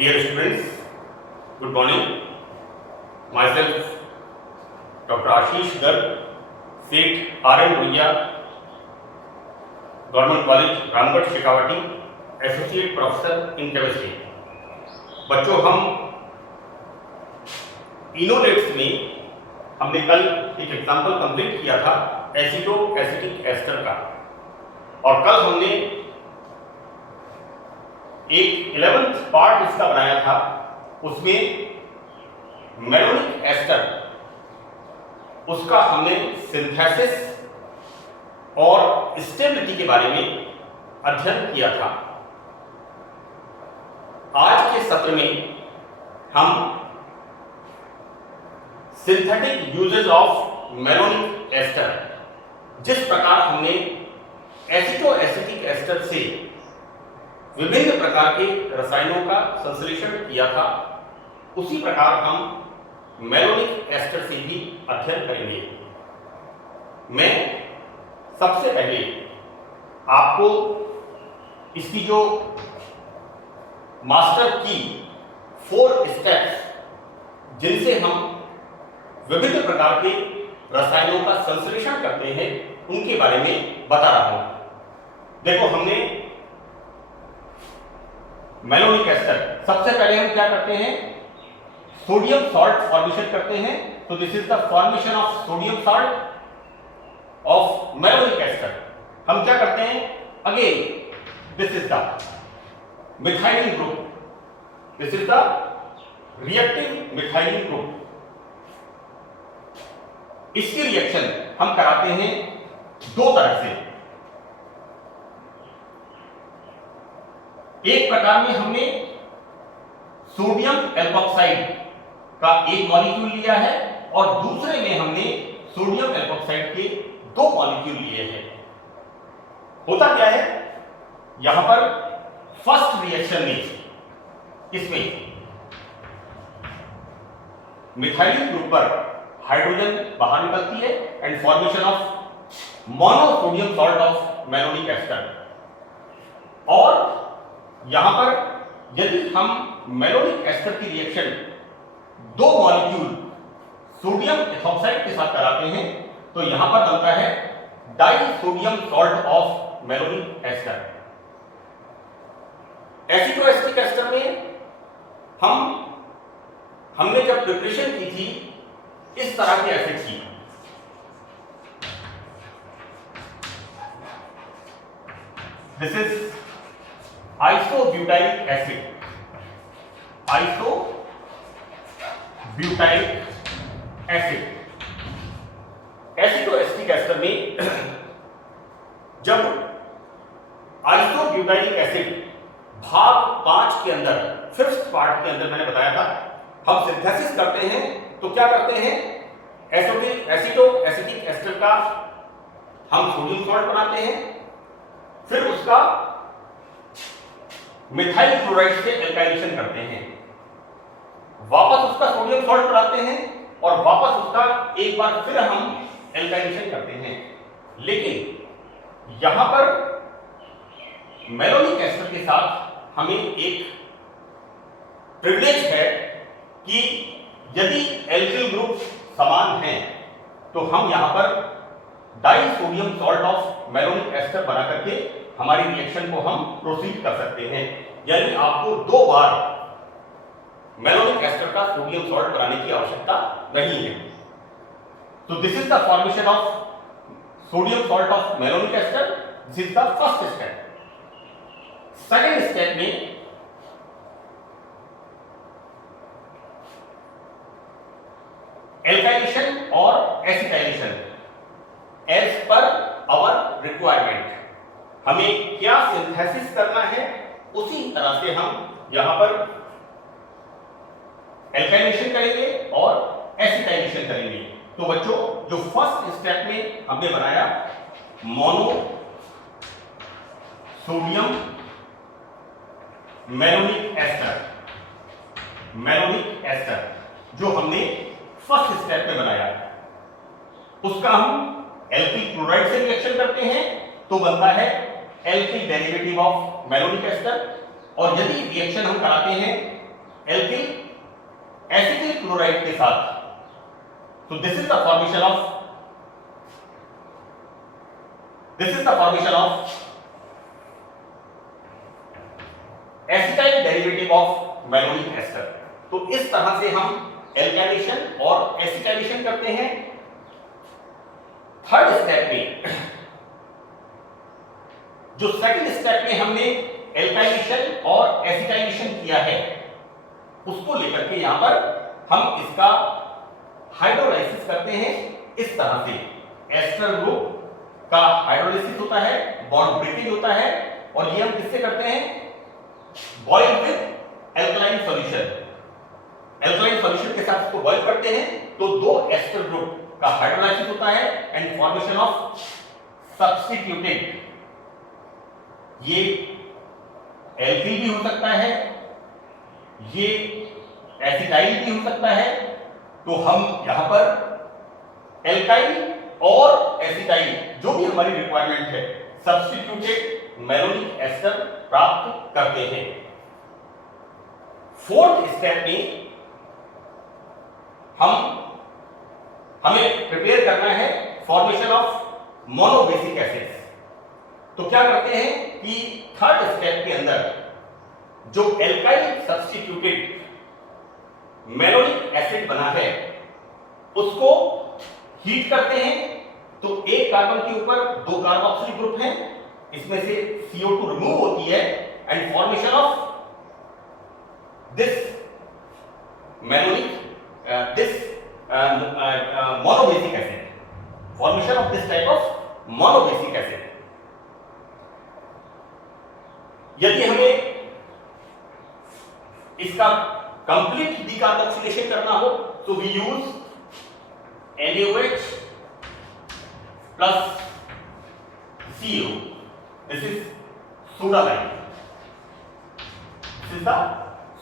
Dear students, good morning. Myself, Dr. Ashish Garg, Seth R.M. Bhuiya, Government College, Ramgarh, Shekhawati, Associate Professor in Chemistry. बच्चों, हम इनोलेट्स में हमने कल एक example complete किया था एसिडो एसिटिक एस्टर का, और कल हमने एक 11th पार्ट इसका बनाया था। उसमें मेलोनिक एस्टर, उसका हमने सिंथेसिस और स्टेबिलिटी के बारे में अध्ययन किया था। आज के सत्र में हम synthetic uses of malonic ester, जिस प्रकार हमने एसिडो एसिटिक एस्टर से विभिन्न प्रकार के रसायनों का संश्लेषण किया था, उसी प्रकार हम मेलोनिक एस्टर से भी अध्ययन करेंगे। मैं सबसे पहले आपको इसकी जो मास्टर की 4 स्टेप्स, जिनसे हम विभिन्न प्रकार के रसायनों का संश्लेषण करते हैं, उनके बारे में बता रहा हूं। देखो, हमने मेलोनिक एस्टर, सबसे पहले हम क्या करते हैं, सोडियम सॉल्ट फॉर्मेशन करते हैं। तो this is the formation of sodium salt of malonic ester. हम क्या करते हैं, again this is the methylene group, this is the reactive methylene group. इसकी रिएक्शन हम कराते हैं दो तरह से। एक प्रकार में हमने सोडियम एल्कोक्साइड का एक मॉलिक्यूल लिया है, और दूसरे में हमने सोडियम एल्कोक्साइड के 2 मॉलिक्यूल लिए हैं। होता क्या है, यहां पर फर्स्ट रिएक्शन में इसमें मिथाइलिन ग्रुप पर हाइड्रोजन बाहर निकलती है and formation of monosodium salt of malonic ester. और यहां पर यदि हम मेलोनिक एस्टर की रिएक्शन 2 मॉलिक्यूल सोडियम एथॉक्साइड के साथ कराते हैं, तो यहां पर बनता है disodium salt of malonic ester. Aceto acetic ester में हमने जब प्रिपरेशन की थी, इस तरह के एसिड की, this is isobutylic acid, isobutylic acid. Aceto acetic ester में जब आइसोब्यूटाइलिक एसिड भाग 5 के अंदर, 5th पार्ट के अंदर मैंने बताया था, हम सिंथेसिस करते हैं, तो क्या करते हैं, एसिडो एसिटिक एस्टर का हम सोडियम सॉल्ट बनाते हैं, फिर उसका मिथाइल क्लोराइड से एल्काइलेशन करते हैं, वापस उसका सोडियम सॉल्ट बनाते हैं, और वापस उसका एक बार फिर हम एल्काइलेशन करते हैं। लेकिन यहां पर मेलोनिक एस्टर के साथ हमें एक प्रिविलेज है कि यदि एल्किल ग्रुप समान हैं, तो हम यहां पर disodium salt of malonic ester बना करके हमारी रिएक्शन को हम प्रोसीड कर सकते हैं। यानी आपको 2 बार मेलोनिक एस्टर का सोडियम सॉल्ट बनाने की आवश्यकता नहीं है। तो this is the formation of sodium salt of malonic ester, this is the first step. Second step में एल्काइलेशन और acetylation as per our requirement. हमें क्या सिंथेसिस करना है, उसी तरह से हम यहां पर एल्काइलेशन करेंगे और एसिटाइलेशन करेंगे। तो बच्चों, जो फर्स्ट स्टेप में हमने बनाया मोनो सोडियम मेलोनिक एस्टर जो हमने फर्स्ट स्टेप में बनाया, उसका हम एल्किल क्लोराइड से रिएक्शन करते हैं, तो बनता है alkyl derivative of malonic ester. और यदि रिएक्शन हम कराते हैं एल्किल एसिटिल क्लोराइड के साथ। तो this is the formation of acetyl derivative of malonic ester. तो इस तरह से हम एल्काइलेशन और एसिटाइलेशन करते हैं। थर्ड स्टेप में, जो सेकंड स्टेप में हमने एल्काइलेशन और एसिटाइलेशन किया है, उसको लेकर के यहां पर हम इसका हाइड्रोलाइसिस करते हैं। इस तरह से एस्टर ग्रुप का हाइड्रोलाइसिस होता है, बॉन्ड ब्रेकेज होता है, और ये हम किससे करते हैं? Boil with alkaline solution. Alkaline solution के साथ इसको बॉइल करते हैं तो दो एस्टर ग्रुप का हाइड्रोलाइसिस होता है एंड फॉर्मेशन ऑफ सब्स्टिट्यूटेड। ये एल्किल भी हो सकता है, ये एसिटाइल भी हो सकता है। तो हम यहां पर एल्काइल और एसिटाइल, जो भी हमारी रिक्वायरमेंट है, सब्स्टिट्यूटेड मैलोनिक एस्टर प्राप्त करते हैं। फोर्थ स्टेप में हमें प्रिपेयर करना है फॉर्मेशन ऑफ मोनोबेसिक एसिड्स। तो क्या करते हैं कि थर्ड स्टेप के अंदर जो एल्काइल सब्स्टिट्यूटेड मैलोनिक एसिड बना है उसको हीट करते हैं। तो एक कार्बन के ऊपर दो कार्बोक्सिल ग्रुप हैं, इसमें से CO2 रिमूव होती है and formation of this malonic monobasic acid, formation of this type of monobasic acid. यदि हमें इसका कंप्लीट डीकार्बोक्सिलेशन करना हो तो we use NaOH plus CO. This is soda-lime. This is the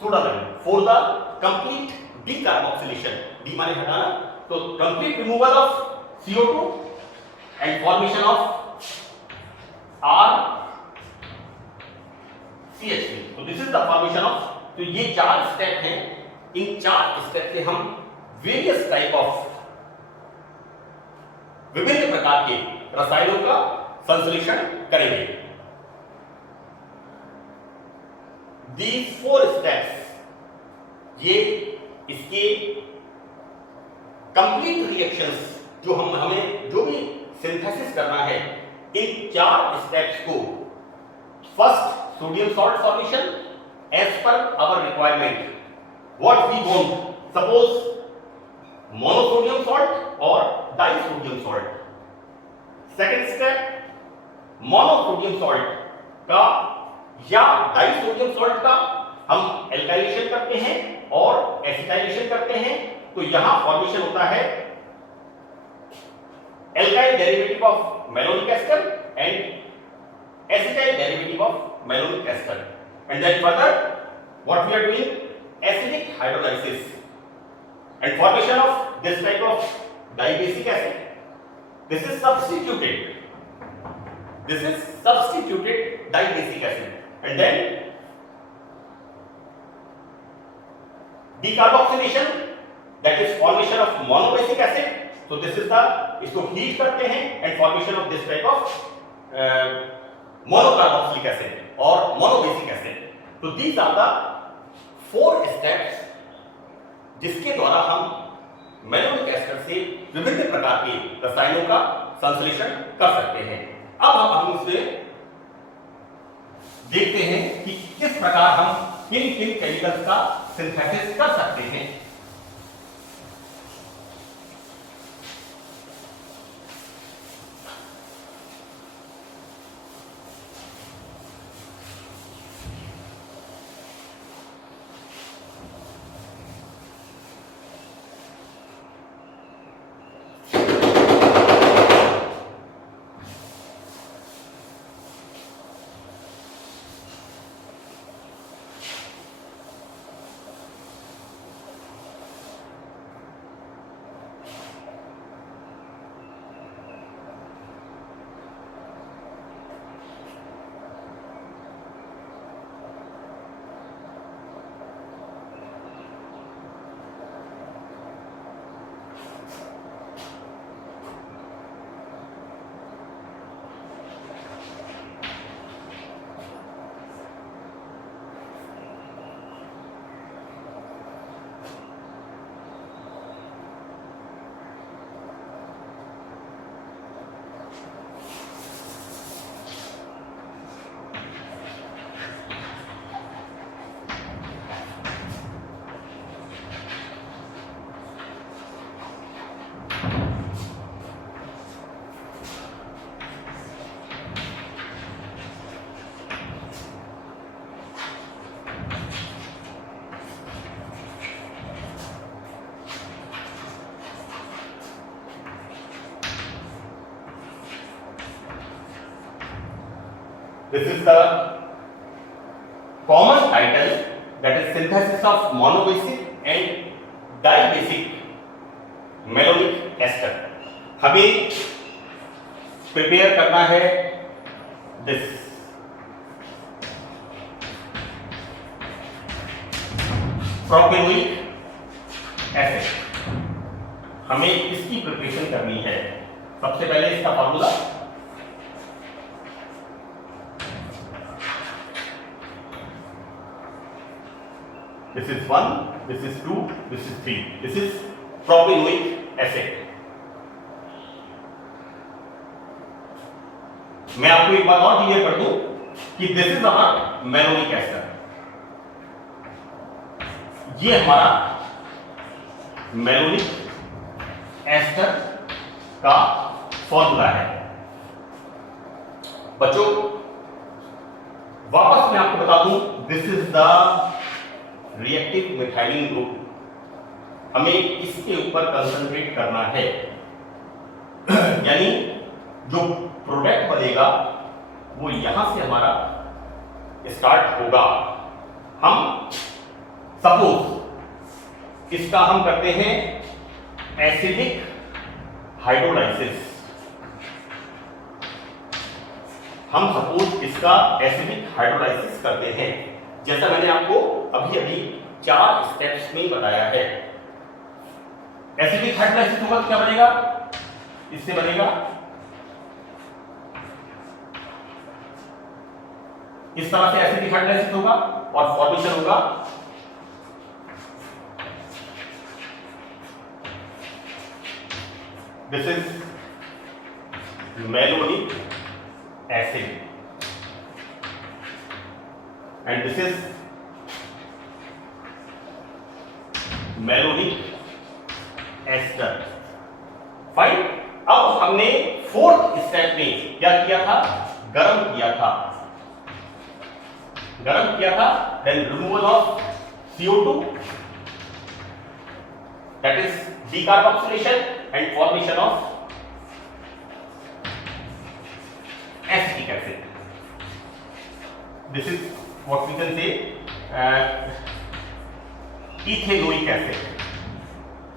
soda-lime for the complete decarboxylation. D माने हटाना, तो complete removal of CO2 and formation of RCH3. तो this is the formation of, तो ये चार स्टेप हैं। इन चार step से हम वेरियस टाइप ऑफ विभिन्न प्रकार के रसायनों का संश्लेषण करेंगे। These four steps, ये इसके कंप्लीट रिएक्शंस जो हमें जो भी सिंथेसिस करना है, इन चार स्टेप्स को first sodium salt solution as per our requirement, what we want, suppose monosodium salt और disodium salt. Second step monosodium salt का या डाइसोडियम सॉल्ट का हम एल्काइलेशन करते हैं और एसिटाइलेशन करते हैं। तो यहां फॉर्मेशन होता है alkyl derivative of malonic ester and acetyl derivative of malonic ester, and then further what we are doing acidic hydrolysis and formation of this type of dibasic acid. This is substituted dibasic acid, and then decarboxylation, that is formation of monobasic acid. So this is the, इसको heat करते हैं and formation of this type of monocarboxylic acid or monobasic acid. So these are the four steps जिसके द्वारा हम malonic ester से विभिन्न प्रकार के रसायनों का संश्लेषण कर सकते हैं। अब हम इसमें देखते हैं कि किस प्रकार हम किन किन केमिकल्स का सिंथेसिस कर सकते हैं। This is the common title, that is synthesis of monobasic and dibasic malonic ester. हमें प्रिपेयर करना है दिस प्रोपेनोइक एसिड। हमें इसकी प्रिपरेशन करनी है। सबसे पहले इसका formula this is 1, this is 2, this is 3, this is propanoic acid। मैं आपको एक बात और क्लियर कर दूं कि this is our malonic ester. ये हमारा मैलोनिक एस्टर का फॉर्मूला है। बच्चों वापस मैं आपको बता दूं, this is the reactive methylene group. हमें इसके ऊपर कंसंट्रेट करना है, यानी जो प्रोडक्ट बनेगा वो यहां से हमारा स्टार्ट होगा। हम सपोज इसका हम करते हैं एसिडिक हाइड्रोलाइसिस। हम सपोज इसका एसिडिक हाइड्रोलाइसिस करते हैं, जैसा मैंने आपको अभी अभी 4 स्टेप्स में बताया है। एसिडिक हाइड्रोलाइसिस होगा तो क्या बनेगा? इससे बनेगा इस तरह से एसिडिक हाइड्रोलाइसिस होगा और फॉर्मेशन होगा this is malonic acid and this is malonic ester. Fine. अब हमने 4th स्टेप में क्या किया था? गर्म किया था। Then removal of CO2, that is decarboxylation and formation of acetic acid. This is what we can say ethanoic acid.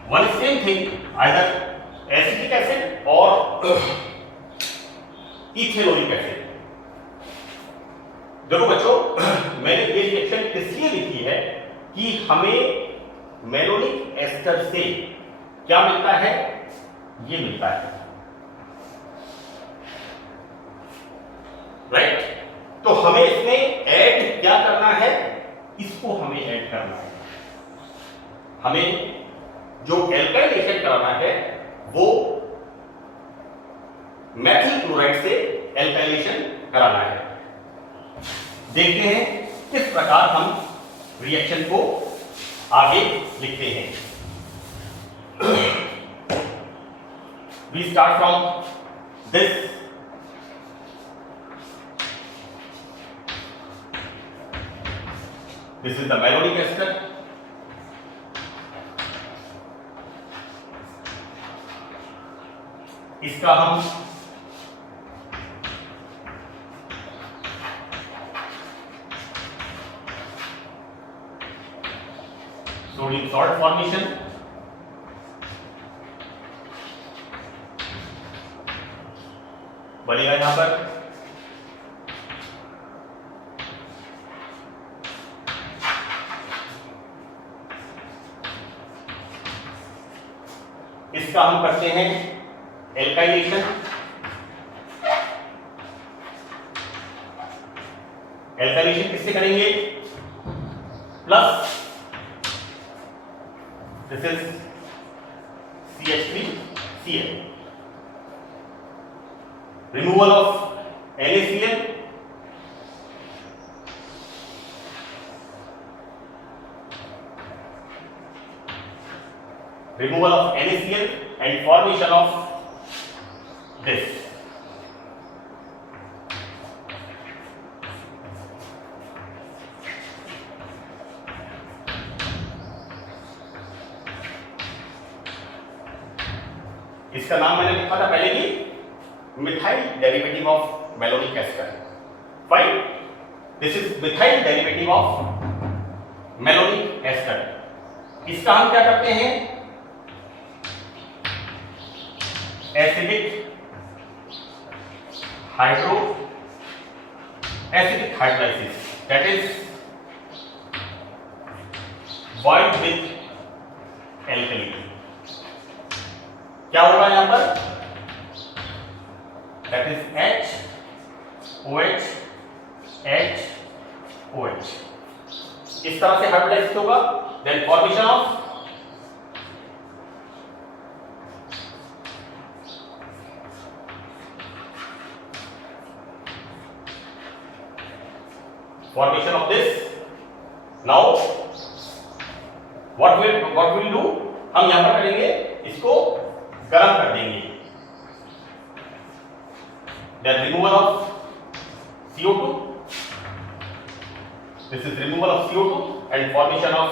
One same thing, either acetic acid or ethanoic acid. देखो बच्चों, मैंने ये रिएक्शन इसलिए लिखी है कि हमें मैलोनिक एस्टर से क्या मिलता है? ये मिलता है, राइट? तो हमें इसमें ऐड क्या करना है? इसको हमें ऐड करना है। हमें जो एल्काइलेशन कराना है वो मेथिल क्लोराइड से एल्काइलेशन कराना है। देखते हैं किस प्रकार हम रिएक्शन को आगे लिखते हैं। We start from this. This is the malonic ester. इसका हम सोडियम सॉल्ट फॉर्मेशन, बनेगा यहां पर। इसका हम करते हैं एल्काइलेशन। एल्काइलेशन किससे करेंगे? Plus this is CH3Cl, removal of NaCl, removal of NaCl and formation of this. इसका नाम मैंने लिखा था पहले भी, methyl derivative of malonic ester. Fine, this is methyl derivative of malonic ester. इसका हम क्या करते हैं, acidic hydrolysis, that is void with alkali। क्या होगा यहां पर, दैट इज HOH HOH। इस तरह से हाइड्रोलाइसिस होगा, then formation of this। now what will do, हम यहां पर करेंगे, इसको गर्म कर देंगे, then removal of CO2, this is removal of CO2 and formation of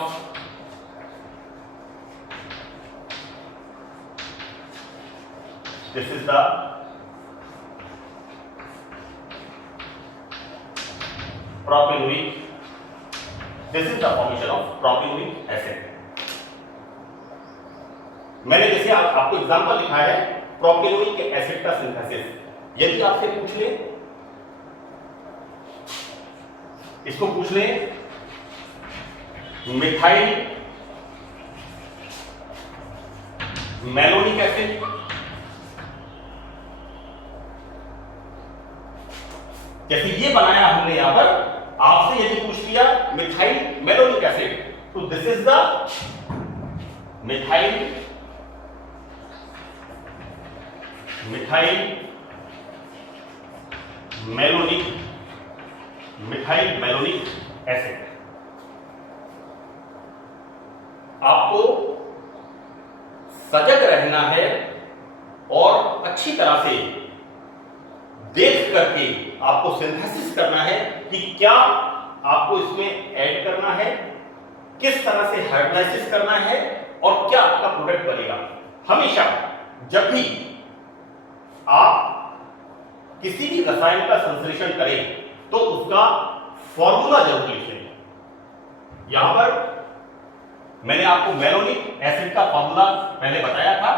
this is the propanoic, this is the formation of propanoic acid। मैंने जैसे आपको एग्जांपल लिखा है प्रोपेनोइक एसिड का सिंथेसिस, यदि आपसे पूछ ले, इसको पूछ ले मिथाइल मैलोनिक एसिड, जैसे ये बनाया हमने यहां पर, आपसे यदि पूछ लिया मिथाइल मैलोनिक एसिड, तो this is the methyl malonic acid. आपको सजग रहना है और अच्छी तरह से देख करके आपको सिंथेसिस करना है कि क्या आपको इसमें ऐड करना है, किस तरह से हाइड्रोलाइसिस करना है और क्या आपका प्रोडक्ट बनेगा। हमेशा जब भी आप किसी भी रसायन का संश्लेषण करें तो उसका फॉर्मूला जरूर लिखें। यहां पर मैंने आपको मैलोनिक एसिड का फॉर्मूला पहले बताया था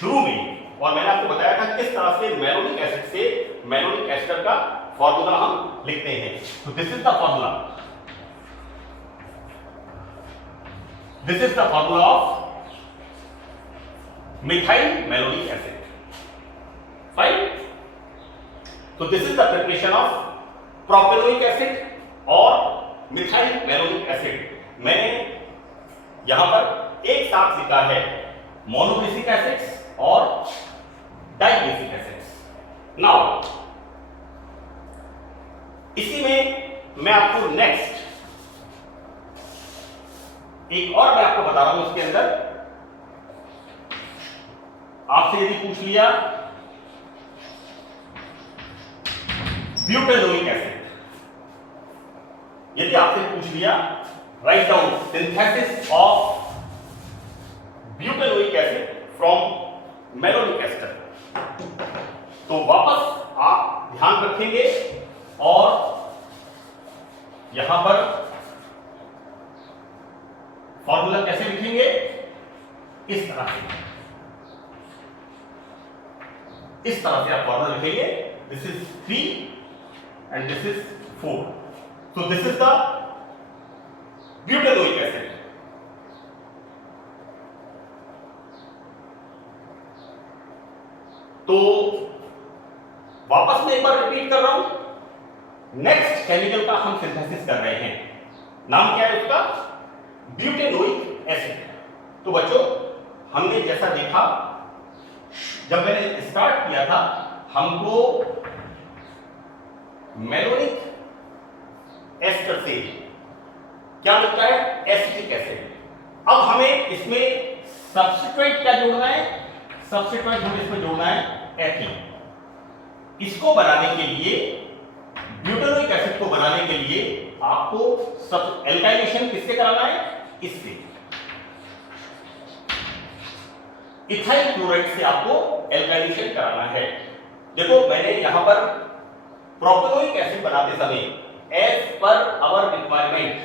शुरू में, और मैंने आपको बताया था किस तरह से मैलोनिक एसिड से मैलोनिक एस्टर का फॉर्मूला हम लिखते हैं। तो this is the formula, this is the formula of methyl malonic acid. Fine, तो this is the preparation of propanoic acid और मिथाइल मैलोनिक एसिड। मैंने यहां पर एक साथ लिखा है मोनोबेसिक एसिड्स और डाइबेसिक एसिड्स। नाउ इसी में मैं आपको नेक्स्ट एक और मैं आपको बता रहा हूं, इसके अंदर आपसे यदि पूछ लिया ब्यूटेनोइक एसिड, यदि आपसे पूछ लिया write down synthesis of butanoic acid from malonic ester, तो वापस आप ध्यान रखेंगे और यहां पर फॉर्मूला कैसे लिखेंगे, इस तरह से, इस तरह से आप फॉर्मूला लिखेंगे, this is 3 and this is 4, so this is the butanoic acid। तो वापस मैं एक बार रिपीट कर रहा हूं, नेक्स्ट केमिकल का हम सिंथेसिस कर रहे हैं, नाम क्या है उसका, ब्यूटेनोइक एसिड। तो बच्चों हमने जैसा देखा, जब मैंने स्टार्ट किया था, हमको मैलोनिक एस्टर से क्या मिलता है, एसिटिक एसिड। अब हमें इसमें सब्स्टिट्यूट क्या जोड़ना है, सब्स्टिट्यूट हमें इसमें जोड़ना है एथीन। इसको बनाने के लिए, ब्यूटेनोइक एसिड को बनाने के लिए आपको सब एल्काइलेशन किससे कराना है, इससे, इथाइल क्लोराइड से आपको एल्काइलेशन कराना है। देखो मैंने यहां पर प्रोपेनोइक एसिड बनाते समय as per our requirement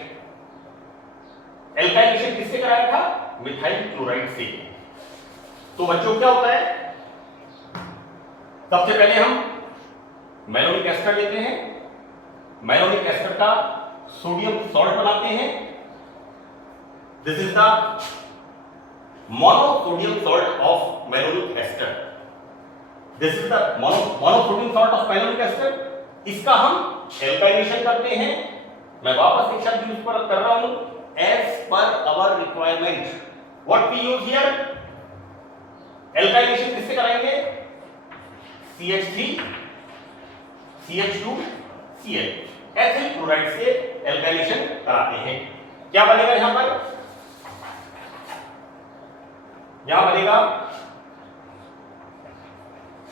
alkylation किससे कराया था? मिथाइल क्लोराइड से। तो बच्चों क्या होता है, सबसे पहले हम मैलोनिक एस्टर लेते हैं, मैलोनिक एस्टर का सोडियम सॉल्ट बनाते हैं। This is the monosodium salt of malonic ester. This is the monosodium salt of malonic ester. इसका हम एल्काइलेशन करते हैं। मैं वापस एक शब्द यूज कर रहा हूं, as per our requirement. What we use here? Alkylation किससे कराएंगे? CH3 CH2 Cl ethyl chloride से एल्काइलेशन कराते हैं। क्या बनेगा यहां पर? यहां बनेगा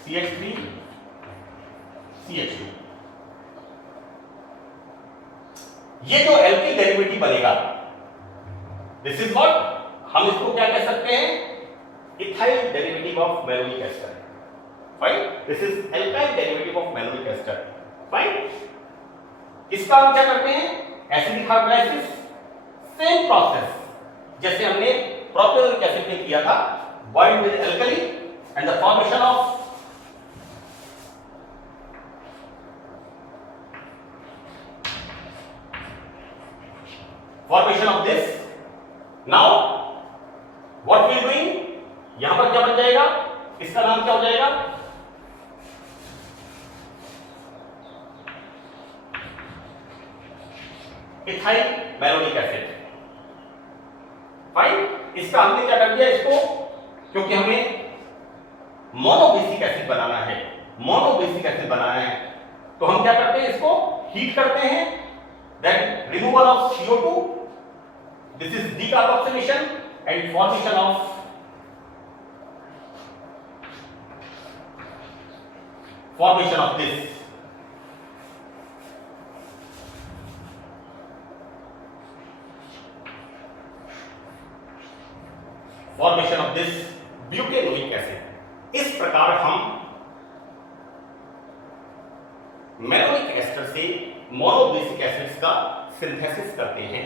CH3 CH2। ये जो एल्किल डेरिवेटिव बनेगा, दिस इज व्हाट, हम इसको क्या कह सकते हैं? Ethyl derivative of malonic ester. Fine, this is alkyl derivative of malonic ester. Fine, इसका हम क्या करते हैं? एसिडिक हाइड्रोलाइसिस, सेम प्रोसेस जैसे हमने प्रोपेनोइक एसिड में किया था, boiled with alkali and the formation of this. Now what we are doing, यहां पर क्या बन जाएगा? इसका नाम क्या हो जाएगा? Ethyl malonic acid. फाइन, इसका हमने क्या कर दिया इसको, क्योंकि हमें मोनोबेसिक एसिड बनाना है, मोनोबेसिक एसिड बनाना है, तो हम क्या करते हैं? इसको हीट करते हैं, then removal of CO2, this is decarboxylation and formation of this। Formation of this butanoic acid. इस प्रकार हम मैलोनिक एस्टर से मोनोबेसिक एसिड्स का सिंथेसिस करते हैं।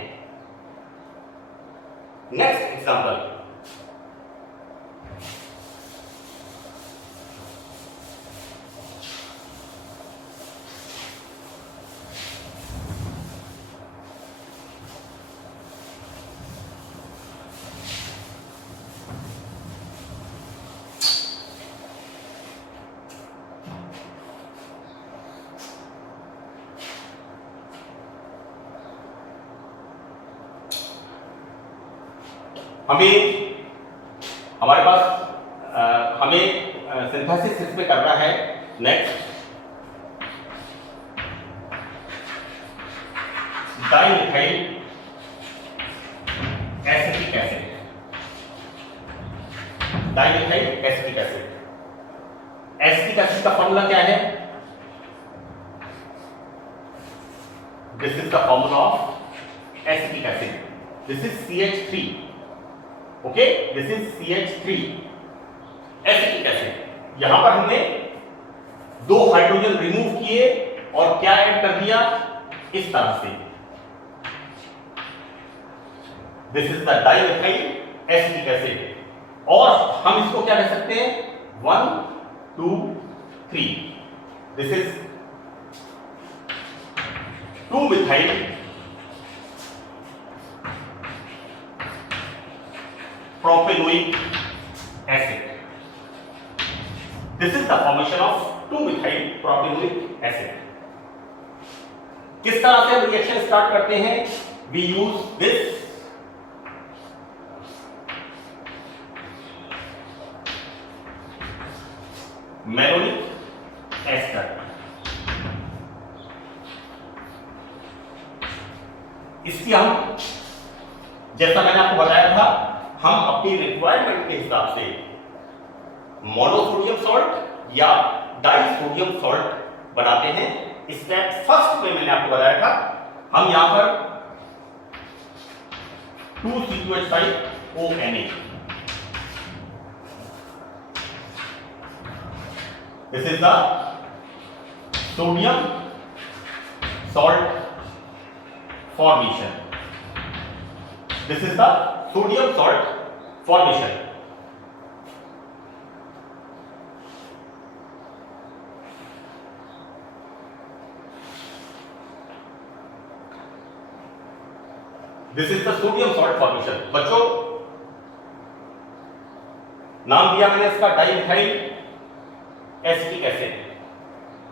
नेक्स्ट एग्जांपल, हमारे पास हमें सिंथेसिस इसमें करना है। Next, dimethyl acetic acid. Dimethyl acetic acid. Acetic acid का फॉर्मूला क्या है? This is the formula of acetic acid. This is CH3। Okay, this is CH3 acetic acid. यहां पर हमने 2 हाइड्रोजन रिमूव किए और क्या ऐड कर दिया? इस तरह से, this is the dimethyl acetic acid. और हम इसको क्या कह सकते हैं? 1 2 3। This is two methyl propanoic acid. This is the formation of two methyl propanoic acid. किस तरह से हम रिएक्शन स्टार्ट करते हैं? We use this malonic ester. इसकी हम, जैसा मैंने आपको बताया था, हम अपनी रिक्वायरमेंट के हिसाब से मोनोसोडियम सॉल्ट या डाइसोडियम सॉल्ट बनाते हैं। स्टेप फर्स्ट में मैंने आपको बताया था, हम यहां पर 2C2H5ONA, this is the sodium salt formation. This is the sodium salt formation. This is the sodium salt formation. बच्चों नाम दिया मैंने इसका डाइमिथाइल एसिटिक एसिड,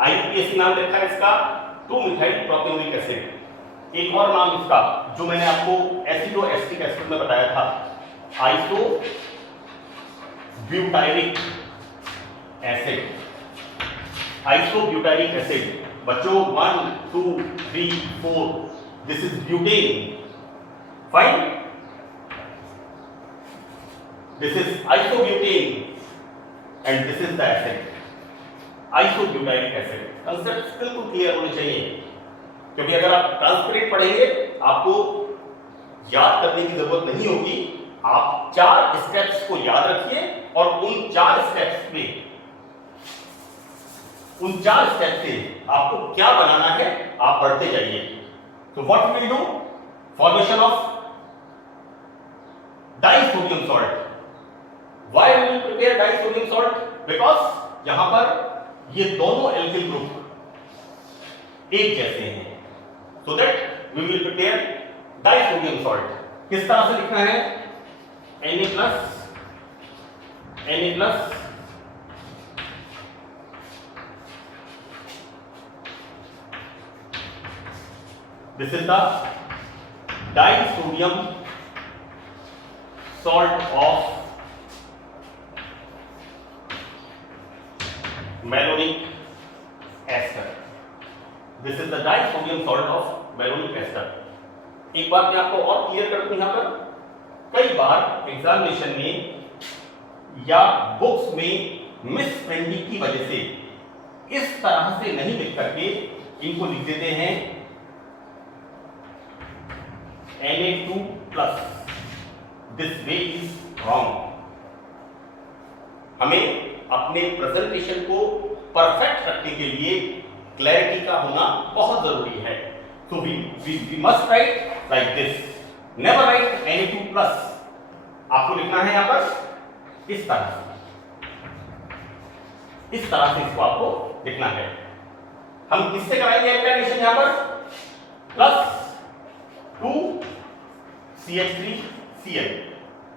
IUPAC नाम लिखा है इसका 2-मिथाइल प्रोपेनोइक एसिड। एक और नाम इसका जो मैंने आपको एसिडो एसिटिक एसिड में बताया था, आइसो ब्यूटाइलिक एसिड। आइसो ब्यूटाइलिक एसिड बच्चों 1 2 3 4, this is butane. Fine, this is isobutane and this is the acid, isobutyric acid। Concept बिल्कुल क्लियर होने चाहिए, क्योंकि अगर आप ट्रांसपेरेंट पढ़ेंगे आपको याद करने की जरूरत नहीं होगी। आप 4 स्टेप्स को याद रखिए और उन 4 स्टेप्स में, उन 4 स्टेप से आपको क्या बनाना है आप बढ़ते जाइए। तो what will do, formation of disodium salt. Why we will prepare disodium salt? Because यहां पर ये दोनों एल्किल ग्रुप एक जैसे हैं, so that we will prepare disodium salt। किस तरह से लिखना है, Na+, Na+, this is the disodium salt of malonic ester। This is the disodium salt of malonic ester। एक बात मैं आपको और क्लियर कर दूं, यहां पर कई बार एग्जामिनेशन में या बुक्स में मिस प्रिंटिंग की वजह से इस तरह से नहीं लिख करके इनको लिख देते हैं Na2+। This way is wrong. हमें अपने प्रेजेंटेशन को परफेक्ट रखने के लिए क्लैरिटी का होना बहुत जरूरी है। तो we must write like this, never write Na2+। आपको लिखना है यहां पर इस तरह से इसको आपको लिखना है। हम किससे कराएंगे एल्काइलेशन, यहां पर +2 CH3Cl,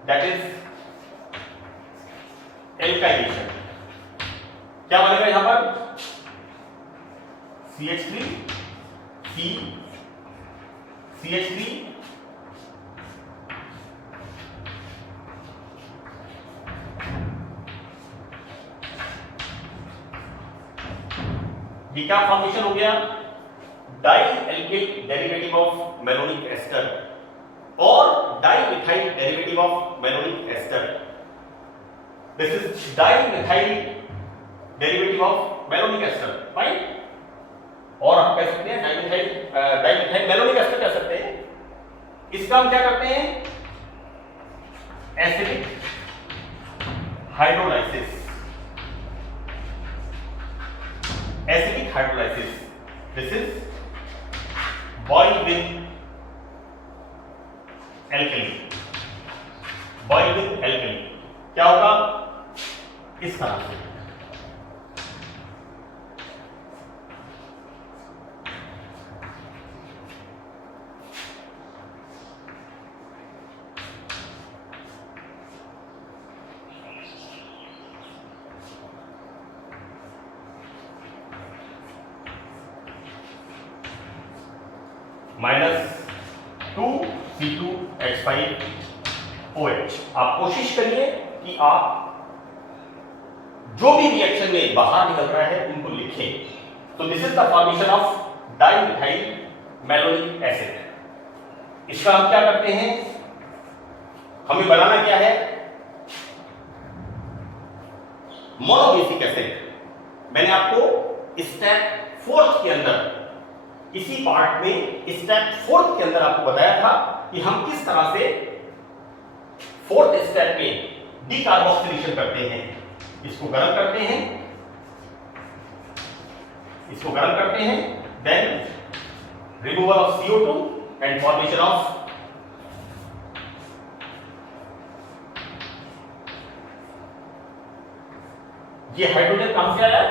दैट इज एल्काइलेशन। क्या बनेगा यहां पर, CH3 CH3 ये क्या फॉर्मेशन हो गया, di alkyl derivative of malonic ester और dimethyl derivative of malonic ester. This is dimethyl derivative of malonic ester. Fine, और हम कह सकते हैं डाइमिथाइल मैलोनिक एस्टर कह सकते हैं। इसका हम क्या करते हैं, acidic hydrolysis. Acidic hydrolysis, this is boil with alkali. Boil with alkali क्या होगा, इस तरह से -2C2H5OH। आप कोशिश करिए कि आप जो भी रिएक्शन में बाहर निकल रहा है उनको लिखें। तो this is the formation of dimethyl malonic acid. इसका हम क्या करते हैं, हमें बनाना क्या है, मोनोबेसिक एसिड। मैंने आपको स्टेप 4 के अंदर, इसी पार्ट में स्टेप 4 के अंदर आपको बताया था कि हम किस तरह से 4th स्टेप में डीकार्बोक्सिलेशन करते हैं। इसको गर्म करते हैं, then removal of CO2 and formation of ये हाइड्रोजन कहां से आया?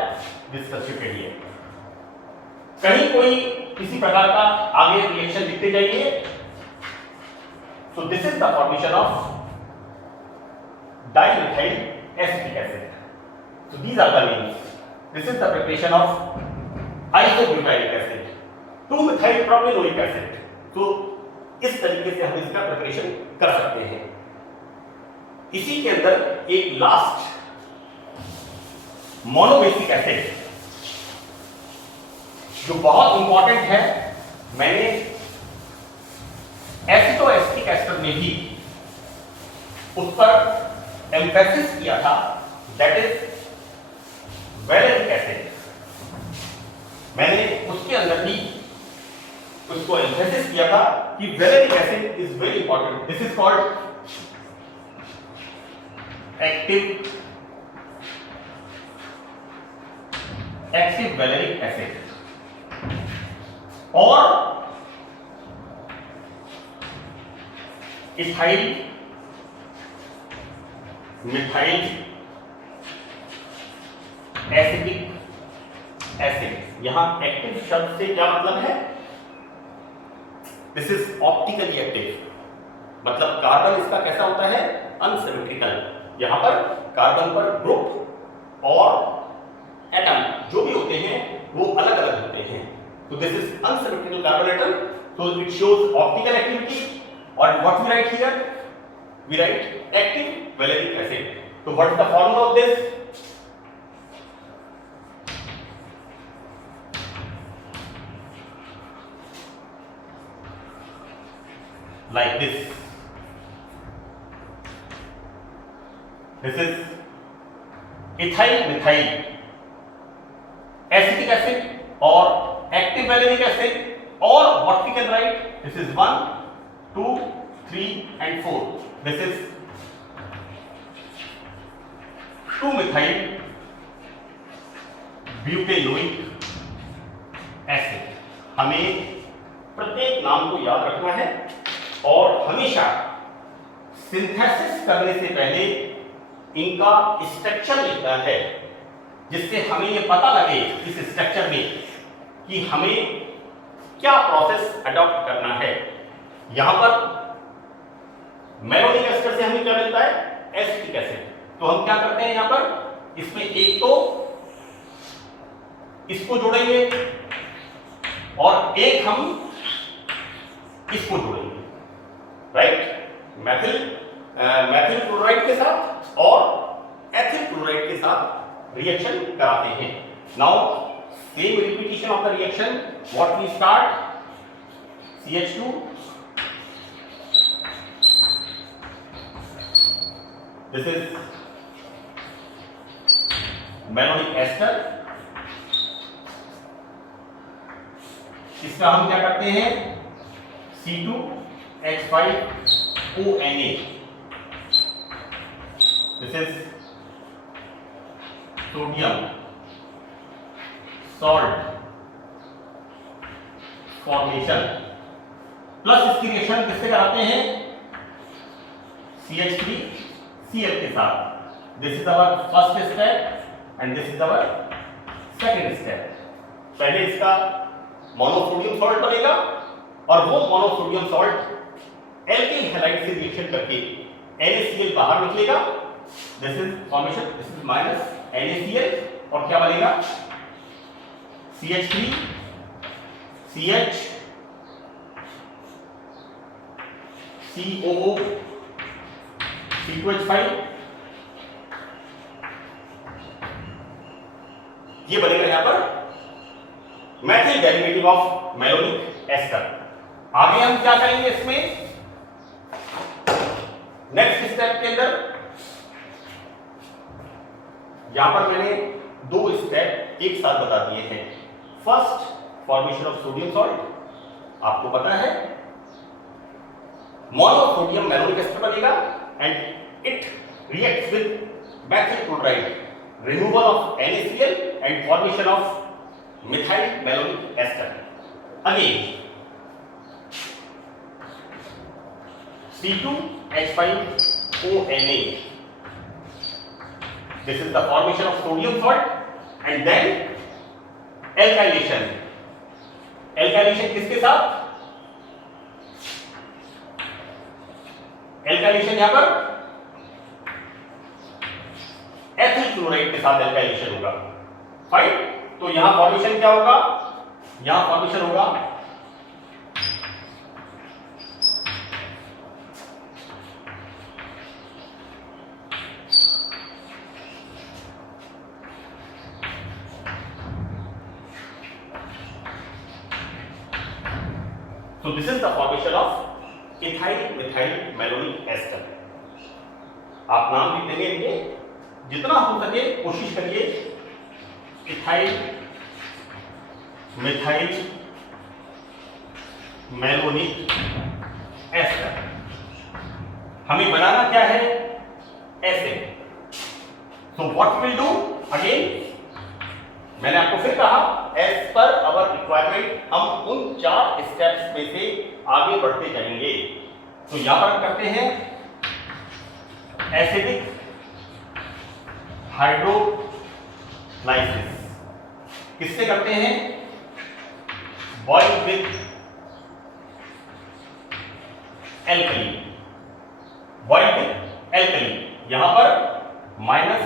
दिस सब्स्टिट्यूटेड है। कहीं कोई किसी प्रकार का आगे रिएक्शन लिखते जाइए। So this is the formation of dimethyl acetic acid. So these are the names. This is the preparation of isobutyric acid, 2-methylpropanoic acid. तो इस तरीके से हम इसका प्रिपरेशन कर सकते हैं। इसी के अंदर एक लास्ट मोनोबेसिक एसिड जो बहुत इंपॉर्टेंट है, मैंने एसिटोएस्टिक एस्टर में भी उस पर एम्फेसिस किया था, दैट इज वैलेरिक एसिड। मैंने उसके अंदर भी उसको एम्फेसिस किया था कि valeric acid is very important. This is called active valeric acid. और इथाइल मिथाइल एसिटिक एसिड। यहां एक्टिव शब्द से क्या मतलब है? दिस इज ऑप्टिकली एक्टिव, मतलब कार्बन इसका कैसा होता है? अनसिमेट्रिकल। यहां पर कार्बन पर ग्रुप और एटम जो भी होते हैं वो अलग अलग होते हैं। तो this is unsymmetrical carbon atom, so it shows optical activity. और what we write here? We write active valeric acid. So what is the formula of this? Like this. This is ethyl methyl acetic acid or active valeric acid, or what we can write, this is 1, 2, 3 and 4. This is 2-methyl butanoic acid. हमें प्रत्येक नाम को याद रखना है और हमेशा synthesis करने से पहले इनका स्ट्रक्चर लिखना है, जिससे हमें यह पता लगे इस स्ट्रक्चर में कि हमें क्या प्रोसेस अडॉप्ट करना है। यहां पर मैलोनिक एस्टर से हमें क्या मिलता है? Acetic acid. तो हम क्या करते हैं यहां पर? इसमें एक तो इसको जोड़ेंगे और एक हम इसको जोड़ेंगे, राइट? मैथिल क्लोराइड के साथ और एथिल क्लोराइड के साथ रिएक्शन कराते हैं। Now same repetition of the reaction. What we start? CH2, this is malonic ester. इसका हम क्या करते हैं? C2H5ONA। This is sodium salt formation, plus इसकी रिएक्शन किससे कराते हैं? CH3Cl के साथ। This is our first step and this is our second step. पहले इसका मोनोसोडियम सॉल्ट बनेगा और वो मोनोसोडियम सॉल्ट एल्किल हैलाइड से रिएक्शन करके NaCl बाहर निकलेगा। This is formation, this is minus NaCl और क्या बनेगा? CH3 CH COO C2H5, ये बनेगा यहां पर methyl derivative of malonic ester. आगे हम क्या करेंगे इसमें? नेक्स्ट स्टेप के अंदर यहां पर मैंने 2 स्टेप एक साथ बता दिए हैं। First, formation of sodium salt, आपको पता है मोनोसोडियम मैलोनिक एस्टर बनेगा and it reacts with methyl chloride, removal of NaCl and formation of methyl malonic ester. Again C2H5ONa. This is the formation of sodium salt and then alkylation. Alkylation किसके साथ? Alkylation यहां पर ethyl chloride के साथ alkylation होगा। Fine, तो यहां formation क्या होगा? यहां फॉर्मेशन होगा so this is the formation of ethyl methyl malonic ester. आप नाम लिख देंगे इनके, जितना हो सके कोशिश करिए इथाइल मिथाइल मैलोनिक एस्टर। हमें बनाना क्या है? Acid. So what will do again, मैंने आपको फिर कहा एज पर अवर रिक्वायरमेंट हम उन 4 स्टेप्स में से आगे बढ़ते जाएंगे। तो यहां पर करते हैं एसिडिक हाइड्रोलाइसिस। किससे करते हैं? Boil with alkali. Boil with alkali, यहां पर माइनस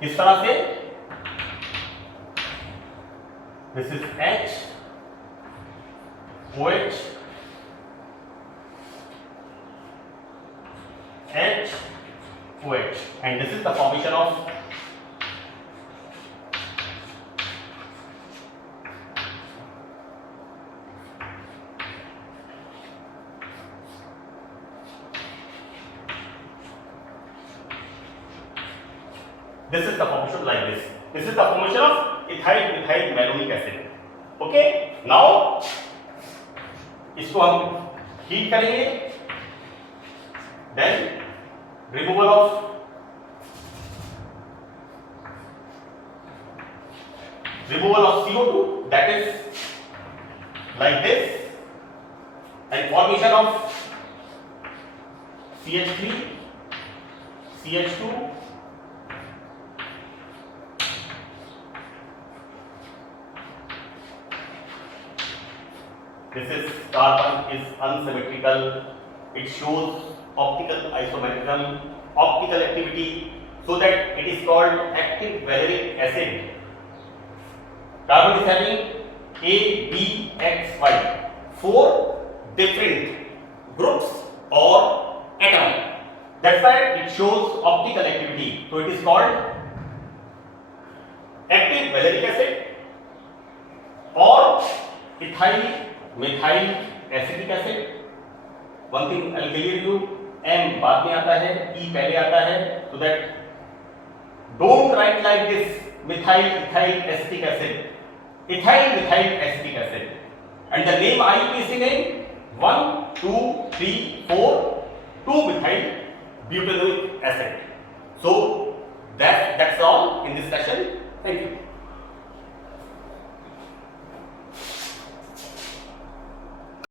किस तरह से? This is H OH H OH and this is the formation of this is the formation like this. This is the formation of ethyl methyl malonic acid. Okay, now इसको हम heat करेंगे, then removal of CO2, that is like this, and formation of CH3 CH2 this is carbon is unsymmetrical, it shows optical isomerism, optical activity, so that it is called active valeric acid. Carbon is having A, B, X, Y, 4 different groups or atoms. That's why it shows optical activity. So it is called active valeric acid or ethyl methyl acetic acid. One thing I'll clear you, M बाद में आता है, E पहले आता है, so that don't write like this methyl ethyl acetic acid, ethyl methyl acetic acid, and the name IUPAC name 1 2 3 4 2 methyl butanoic acid. So that's all in this session. Thank you.